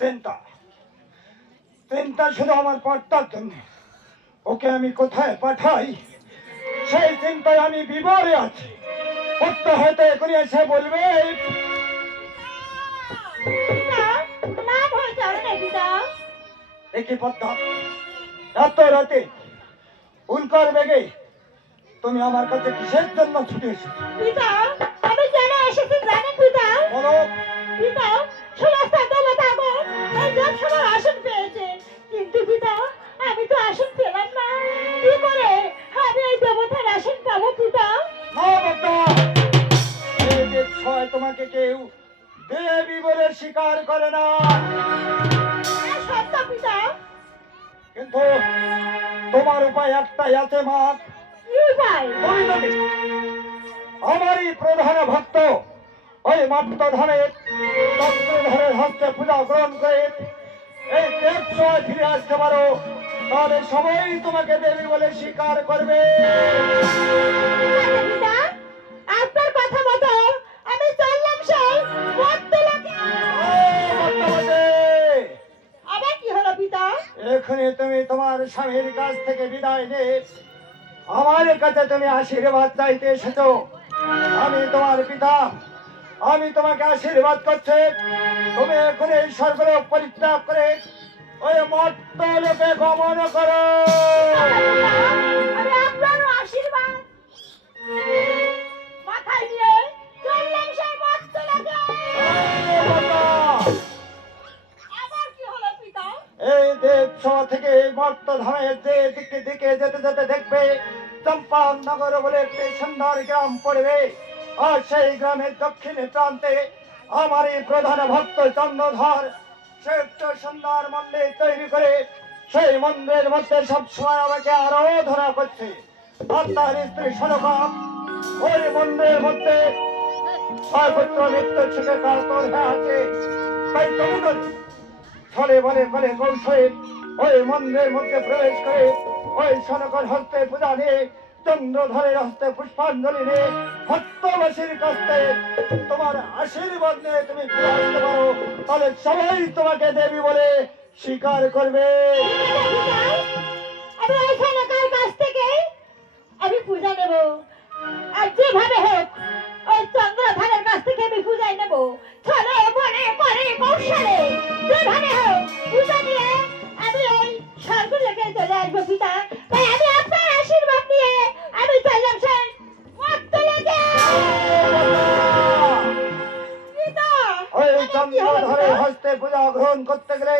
চিন্তা চিন্তা শুধু আমার পড়তার জন্য। ওকে আমি কোথায় পাঠাই সেই চিন্তায় আমি বিবরে আছি। পড়তে হয়তো এখনই এসে বলবে একই পদ্মা এত রাতে উল্কার বেগে তুমি আমার কাছে কিসের জন্য ছুটে এসেছো? পিতা, আমি কেন এসেছি জানেন পিতা? বলো। পিতা, সমস্ত দেবতাগণ এই দেবসভার আসন পেয়েছে, কিন্তু পিতা আমি তো আসন পেলাম না। কি করে আমি এই দেবতার আসন পাবো পিতা? না পদ্মা, এই দেবছয় তোমাকে কেউ দেবী বলে স্বীকার করে না। সত্য পিতা। কিন্তু তোমার উপায় একটাই আছে মা। কি উপায়? তুমি যদি আমারই প্রধান ভক্ত ওই মত্তধামের চন্দ্রধরের হস্তে পূজা গ্রহণ করে এই দেবসভায় ফিরে আসতে পারো, তাহলে সবাই তোমাকে দেবী বলে স্বীকার করবে। আচ্ছা পিতা, আপনার কথা মতো আমি চললাম সেই মত্তলোকে। বর্তমানে আবার কি হলো পিতা? এখানে তুমি তোমার স্বামীর কাছ থেকে বিদায় নিয়ে আমার কাছে তুমি আশীর্বাদ চাইতে এসেছো। আমি তোমার পিতা, আমি তোমাকে আশীর্বাদ করছি। তুমি এখন এই স্বর্গলোক পরিত্যাগ করে ওই মর্ত লোকে গমন করো। আমি আপনার আশীর্বাদ মাথায় নিয়ে চললাম সেই মত্তলোকে। আবার কি হলো পিতা? এই দেবসভা থেকে মর্ত ধামের যে দিকে দিকে যেতে যেতে দেখবে চম্পানগর বলে একটি সুন্দর গ্রাম পড়বে। আর সেই গ্রামের দক্ষিণে প্রান্তে আমার এই প্রধান ভক্ত চন্দ্রধর সে একটা সুন্দর মন্দির তৈরি করে সেই মন্দিরের মধ্যে সবসময় আমাকে আরাধনা করছে। আর তার স্ত্রী সনকা ওই মন্দিরের মধ্যে সর্বত্র নিত্য ছেলে কাতর হয়ে আছে। তাই তুমি বলে ছলে বলে বলে কৌশলে ওই মন্দিরের মধ্যে প্রবেশ করে ওই সনকর হস্তে পূজা নিয়ে চন্দ্রধরের হস্তে পুষ্পাঞ্জলি নিয়ে ভক্তবাসীর কাছ থেকে তোমার আশীর্বাদ নিয়ে তুমি ফিরে আসতে পারো, তাহলে সবাই তোমাকে দেবী বলে স্বীকার করবে। আমি ওইখানকার কাছ থেকে আমি পূজা নেব, আর যেভাবে হোক ওই চন্দ্রধারের কাছ থেকে আমি পূজাই নেব। ছলে বনে করে কৌশলে যেভাবে হোক পূজা নিয়ে আমি ওই স্বর্গলোকে চলে আসবো পিতা। তাই আমি আপনার আশীর্বাদ নিয়ে আমি চললাম সেই মর্তলোকে। পিতা, ওই চন্দ্রধরের হস্তে পূজা গ্রহণ করতে গেলে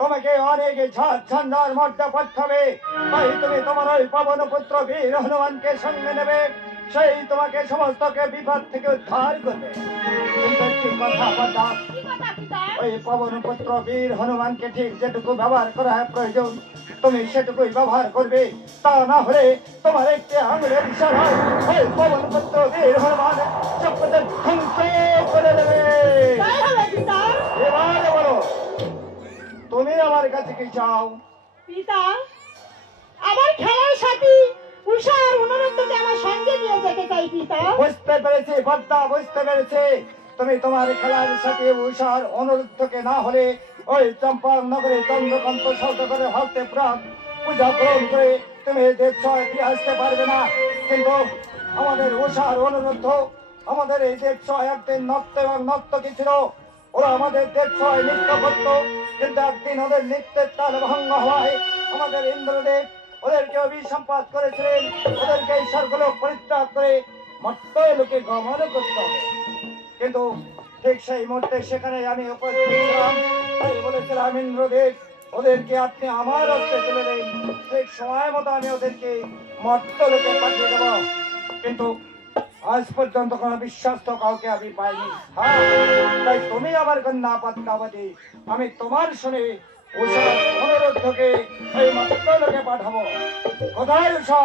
তোমাকে অনেক ঝাঁঝ ঝঞ্ঝার মধ্যে পড়তে হবে। তাই তুমি তোমার ওই পবন পুত্র বীর হনুমানকে সঙ্গে নেবে, সেই তোমাকে সমস্তকে বিপদ থেকে উদ্ধার করবে। কিন্তু একটি কথা বলতা, কি কথা পিতা? ওই পবন পুত্র বীর হনুমানকে ঠিক যেটুকু ব্যবহার করা প্রয়োজন তুমি সেটুকুই ব্যবহার করবে। তা না হলে তোমার একটি আঙুলের ইশারায় ওই পবন পুত্র বীর হনুমান চক্রতে ধ্বংস করে দেবে। তাই হবে পিতা। এবারে বলো তুমি আমার কাছে কি চাও? পিতা, আমার খেলার সাথী উষার অনুরোধকে আমার সঙ্গে নিয়ে যেতে চাই পিতা। বুঝতে পেরেছি পদ্মা, বুঝতে পেরেছি। তুমি তোমার খেলার সাথে উষার অনুরোধকে না হলে ওই চম্পা নগরে চন্দ্রকান্ত সৌদাগরের হস্তে প্রাণ পূজা গ্রহণ করে তুমি দেবসভায় ফিরে আসতে পারবে না। কিন্তু আমাদের উষার অনুরোধ, আমাদের এই দেবসভায় একদিন নর্ত এবং নর্তকী ছিল, ওরা আমাদের দেবসভায় নৃত্য করত। কিন্তু একদিন ওদের নৃত্যের তাল ভঙ্গ হওয়ায় আমাদের ইন্দ্রদেব ওদেরকে অভিসম্পাত করেছিলেন। ওদেরকে এই স্বর্গলোক পরিত্যাগ করে মর্ত লোকে গমন করতে হবে। কিন্তু ঠিক সেই মুহূর্তে সেখানে আমি উপস্থিত ছিলাম। তাই বলেছিলাম ইন্দ্রদেব ওদেরকে আপনি আমার হস্তে তুলে দিন, ঠিক সময় মতো আমি ওদেরকে মর্ত লোকে পাঠিয়ে দেব। কিন্তু আজ পর্যন্ত কোনো বিশ্বস্ত কাউকে আমি পাইনি। হ্যাঁ, তাই তুমি আমার কন্যা পদ্মাবতী, আমি তোমার শুনে উষার অনুরোধকে এই মর্ত লোকে পাঠাবো। কোথায় উষা,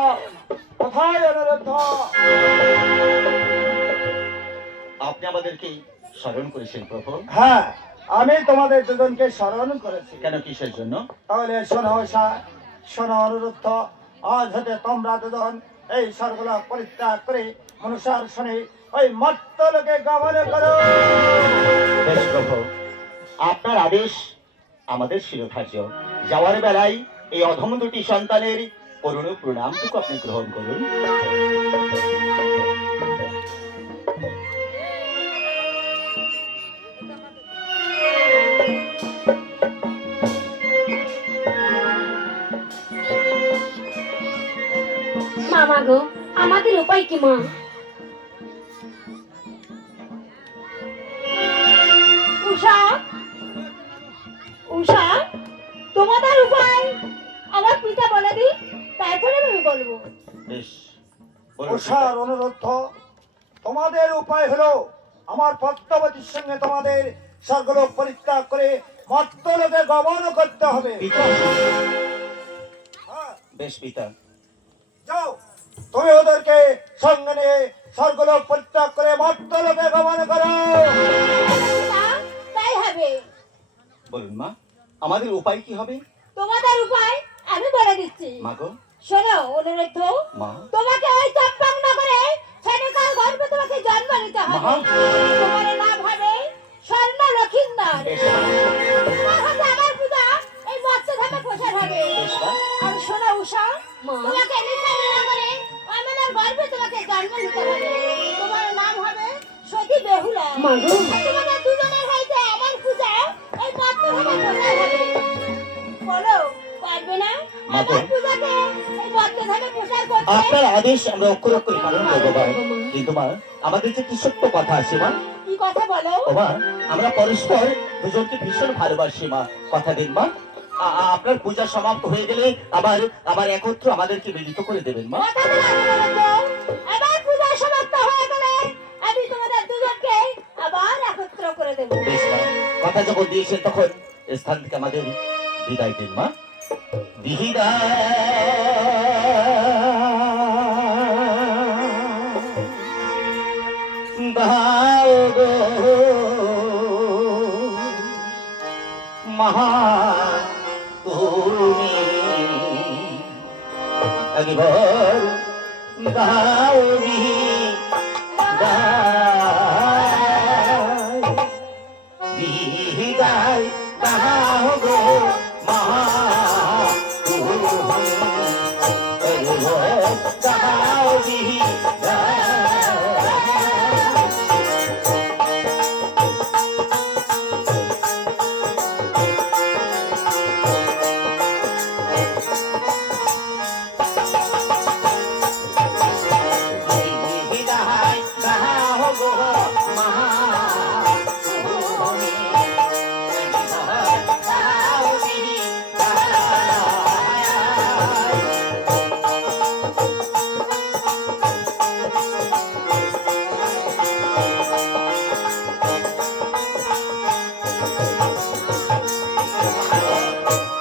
কোথায় অনুরোধ? আপনি আমাদেরকে স্মরণ করেছেন প্রভু। হ্যাঁ, আমি তোমাদের দুজনকে স্মরণ করেছি। কেন, কিসের জন্য? তাহলে শোনো উষা, শোনো অনুরোধ, আজ হতে তোমরা দুজন এই স্বর্গলোক পরিত্যাগ করে মনুষ্যার শুনে ওই মর্ত লোকে গমন করো। বেশ প্রভু, আপনার আদেশ আমাদের শিরোধার্য। যাওয়ার বেলায় এই অধম দুটি সন্তানের করুণ প্রণামটুকু আপনি গ্রহণ করুন। মামা গো, আমাদের উপায় কি মা? উষা, উষা, তোমাদের উপায় আমার পিতা বলে দি, তারপরে আমি বলবো। বেশ, বলুন উষার অনুরোধ, তোমাদের উপায় হলো আমার পদ্মাবতীর সঙ্গে তোমাদের স্বর্গলোক পরিত্যাগ করে মর্ত্যলোকে গমন করতে হবে। পিতা। হ্যাঁ, বেশ পিতা, যাও, তুমি ওদেরকে সঙ্গে নিয়ে স্বর্গলোক পরিত্যাগ করে মর্ত্যলোকে গমন করো। পিতা, তাই হবে। বলুন মা, আমাদের উপায় কি হবে? তোমাদের উপায় আমি বলে দিচ্ছি। মা গো, শোনো অনুরোধ, মা। তোমাকে ওই চম্পক নগরে ছেলেকাল গর্ভে তোমাকে জন্ম নিতে হবে। মা। তোমার নাম হবে স্বর্ণ লক্ষিন্দর। বেশ তোমার হাতে আমার পূজা এই মর্ত্যধামে প্রচার হবে। বেশ মা। আর শোনো উষা, তোমাকে নিশান নগরে আমাদের গর্ভে তোমাকে জন্ম নিতে হবে। তোমার নাম হবে সতী বেহুলা। তোমাদের দুজনের হইতে আমার পূজা এই মর্ত্যধামে প্রচার হবে। বলো, পারবে না আমার পূজাকে এই মর্ত্যধামে প্রচার করতে? আপনার আদেশ আমরা অক্ষর অক্ষরে পালন করবো মা। কিন্তু মা, আমাদের যে কি সত্য কথা আছে মা। কি কথা বলো? ও মা, আমরা পরস্পর দুজনকে ভীষণ ভালোবাসি মা। কথা দিন মা, আপনার পূজা সমাপ্ত হয়ে গেলে আবার আবার একত্র আমাদেরকে মিলিত করে দেবেন মা। কথা দিলাম অনুরোধ, আমার পূজা সমাপ্ত হয়ে গেলে আমি তোমাদের দুজনকে আবার একত্র করে দেব। বেশ মা, কথা যখন দিয়েছেন তখন স্থান থেকে আমাদের বিদায় দিন মা। বিদায় দাও গো মহা তুমি, একবার দাও বিদায় দাও গো মহা তুমি, একবার দাও বিদায়। বিদায় দাও গো মহা তুমি, একবার দাও বিদায়।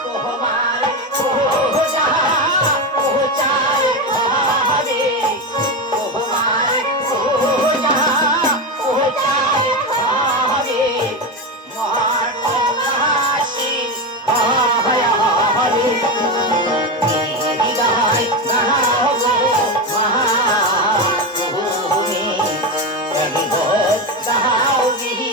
তোমার পূজা পূজার হবে, তোমার পূজা পূজার হবে, মহাকাশী ভয় হবে। বিদায় দাও গো মহা তুমি, একবার দাও বিদায়।